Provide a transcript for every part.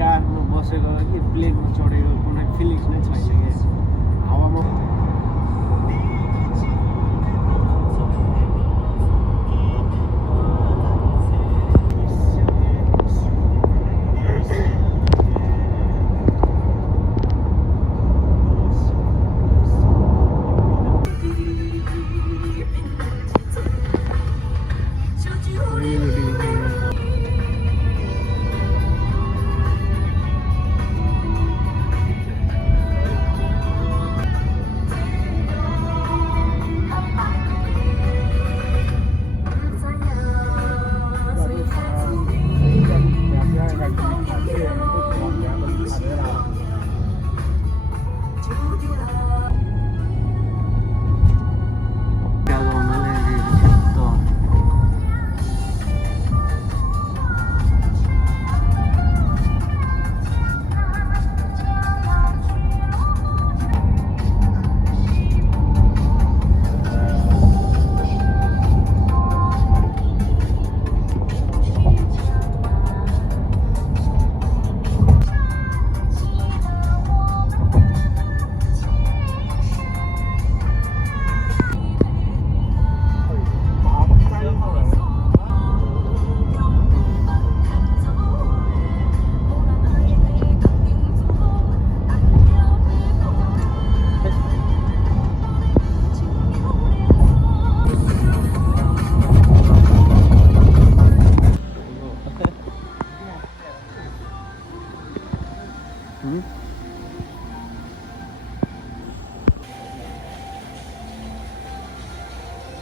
कारमा बसेको कि प्लेनमा चढेको कुनै फिलिङ्स नै छैन क्या हावामा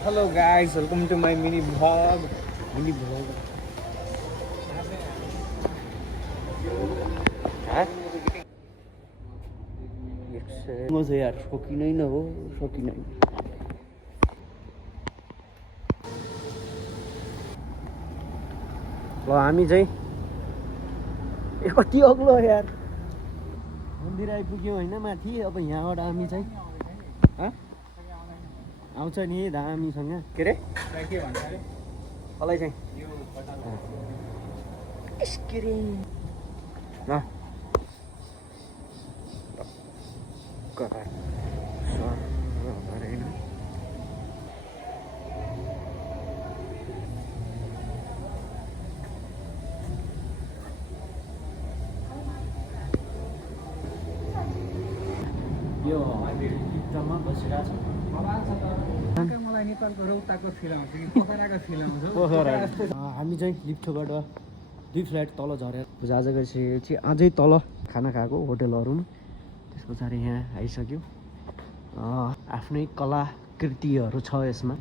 Hello guys, welcome to my mini vlog. म यार सकिनै न हो सकिनै ल हामी चाहिँ कति अग्लो यार मन्दिर आइपुग्यौँ होइन माथि अब यहाँबाट हामी चाहिँ आउँछ नि दामीसँग के अरे कसलाई चाहिँ ल यो टिप्टमा बसिरहेको छ मलाई नेपालको रौताको फिल आउँछ कि पोखराको फिल आउँछ हामी चाहिँ लिफ्टबाट 2 फ्ल्याट तल झरेर आज गरिसकेपछि अझै तल खाना खाएको होटलहरूमा त्यस पछाडि यहाँ आइसक्यो आफ्नै कलाकृतिहरू छ यसमा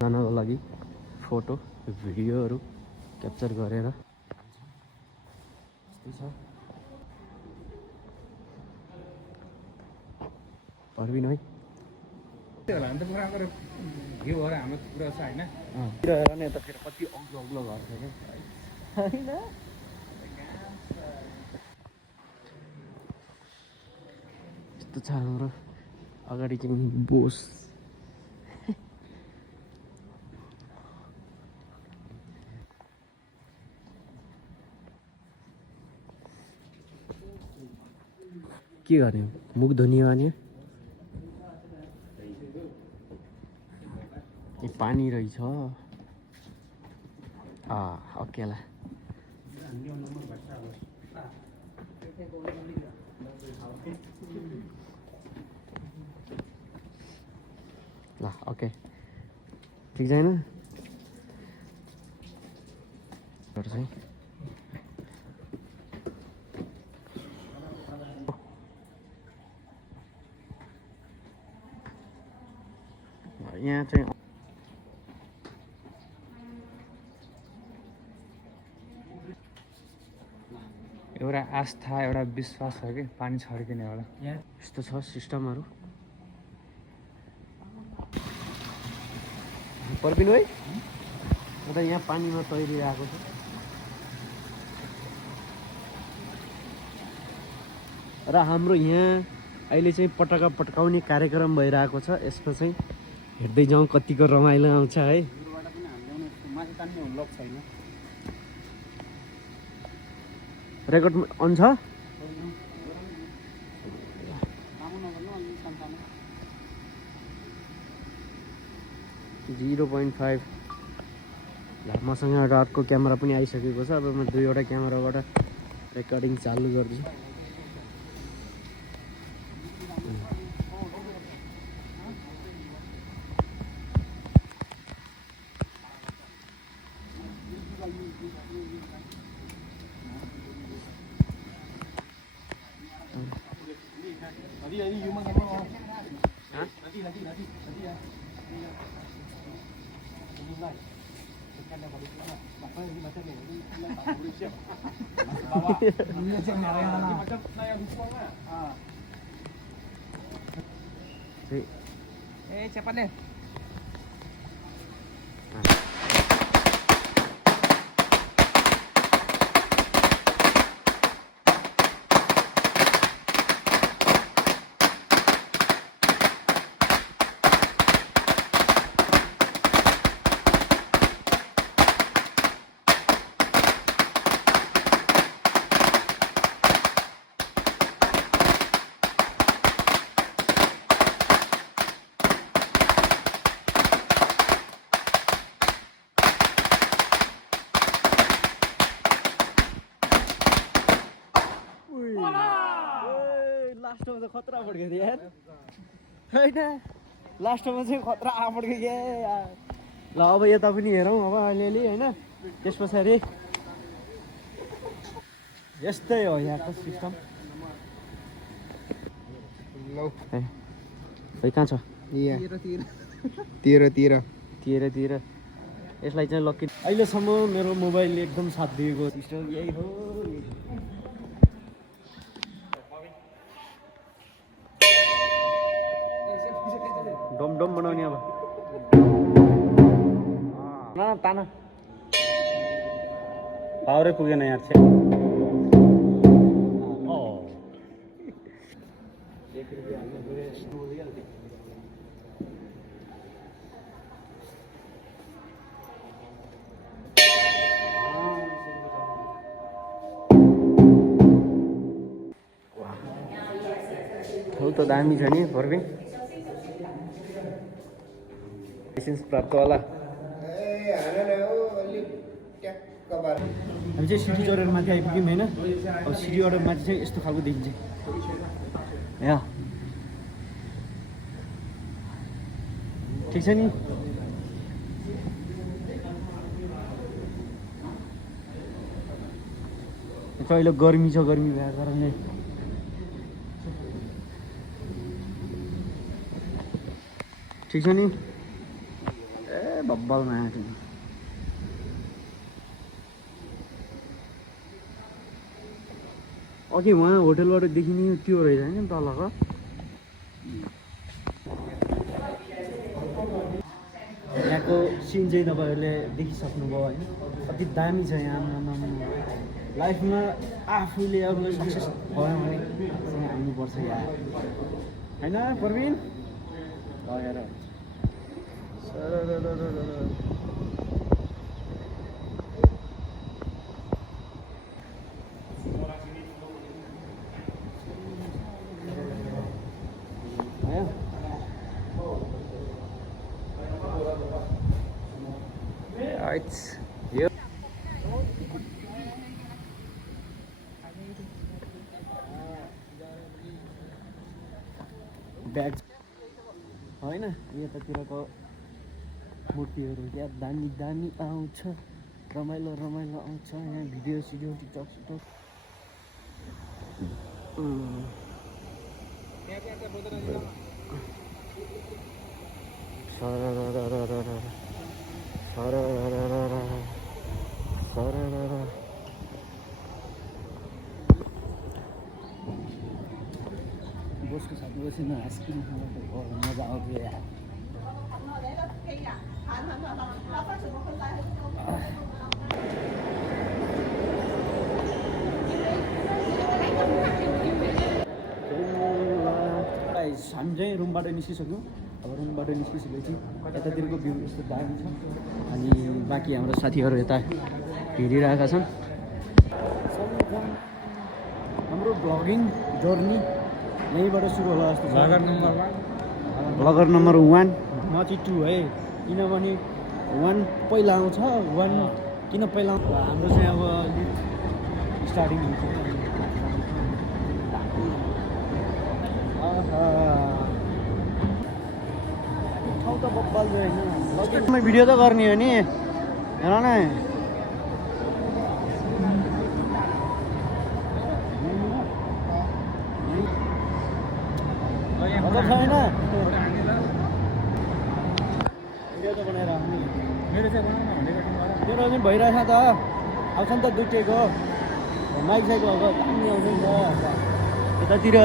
जानको लागि फोटो भिडियोहरू क्याप्चर गरेर यस्तै छ परबिन है यतातिर कति अग्लो अग्लो घर छ क्या होइन यस्तो छ हाम्रो अगाडि चाहिँ बोस के गर्ने मुख धुने भने पानी रहेछ अकेला ल ओके ठिक छैन चाहिँ यहाँ चाहिँ एउटा आस्था एउटा विश्वास हो कि पानी छर्किने होला यस्तो छ सिस्टमहरू पर्पिनु है म त यहाँ पानीमा तैरिरहेको छु र हाम्रो यहाँ अहिले चाहिँ पटका पटकाउने कार्यक्रम भइरहेको छ यसमा चाहिँ हेर्दै जाउँ कतिको रमाइलो आउँछ है रेकर्ड अन छ 0.5 मसँग एउटा अर्को क्यामेरा पनि आइसकेको छ अब म दुईवटा क्यामेराबाट रेकर्डिङ चालु गर्छु cepat deh. लास्टमा त खतरा पड्क्यो थियो यार होइन लास्टमा चाहिँ खतरा पड्क्यो के यार ल अब यता पनि हेरौँ अब अलिअलि होइन त्यस पछाडि यस्तै हो यहाँको सिस्टम खै कहाँ छ तिर यसलाई चाहिँ लक्की अहिलेसम्म मेरो मोबाइलले एकदम साथ दिएको सिस्टम यही हो डम डम बनाउने अब ताना पावरै पुगेन यार ठाउँ त दामी छ नि फर्किङ लाइसेन्स प्राप्त होला हामी चाहिँ सिटी चढेर माथि आइपुग्यौँ होइन अब सिटी चढेर माथि चाहिँ यस्तो खालको देखिन्छ यहाँ ठिक छ नि अहिले गर्मी छ गर्मी भएको कारणले ठिक छ नि ए बब्बलमा आएको अघि उहाँ होटलबाट देखिने त्यो रहेछ नि तलको यहाँको सिन चाहिँ तपाईँहरूले देखिसक्नुभयो होइन कति दामी छ यहाँ लाइफमा आफूले अब सक्सेस भयो भने आउनुपर्छ यहाँ होइन प्रवीण लगेर ब्याग होइन यतातिरको मूर्तिहरू क्या दामी दामी आउँछ रमाइलो रमाइलो आउँछ यहाँ भिडियो सिडियो टिकटक सिकटक बोसको साथी बसेन आइसक्रिम खानु मजा आउँथ्यो यार हामी चाहिँ रुमबाट निस्किसक्यौँ अब रुमबाट निस्किसकेपछि यतातिरको भ्यू यस्तो दामी छ अनि बाँकी हाम्रो साथीहरू यता हिँडिरहेका छन् हाम्रो ब्लगिङ जर्नी यहीँबाट सुरु होला जस्तो छ। ब्लगर नम्बर 1 ब्लगर नम्बर 1 म चाहिँ 2 है, किनभने 1 पहिला आउँछ। 1 किन पहिला आउँछ हाम्रो चाहिँ अब स्टार्टिङ हुन्छ। ठाउँ त बब्बल होइन, भिडियो त गर्ने हो नि, हेर न। मतलब छैन भिडियो त बनाएर आउने। मेरो चाहिँ बनाउन भनेको तिमीलाई। मेरो पनि भइरहेछ त, आउँछ नि त दुइटैको माइक साइक अब दामी आउँछ नि त यतातिर।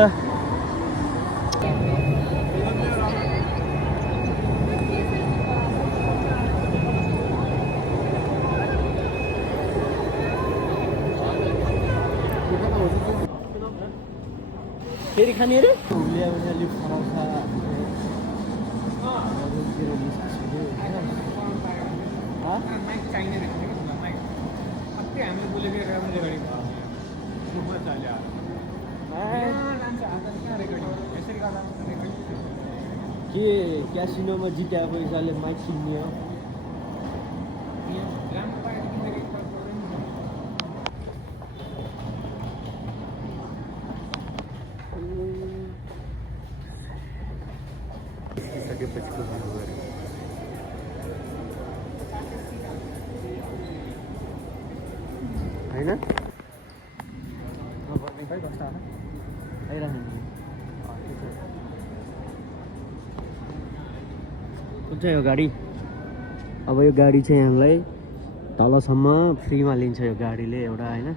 फेरि खाने अरे लिफ्ट बनाउँछ। माइक चाहिने रहेछ कि तिमीलाई माइक। कति हामीले बोलेको रेकर्डिङ चल्यो। लान्छ आज कहाँ रेकर्डिङ? यसरी गर्दा रेकर्डिङ। के क्यासिनोमा जित्या पैसाले माइक किन्ने हो? राम्रो पाएदेखि मेरो एकपल्ट प्रब्लम छ। सकेपछिको भिडियो गऱ्यो होइन? खै कस्तो आयो? आइरहेको कुन चाहिँ हो गाडी? अब यो गाडी चाहिँ हामीलाई तलसम्म फ्रीमा लिन्छ यो गाडीले एउटा, होइन?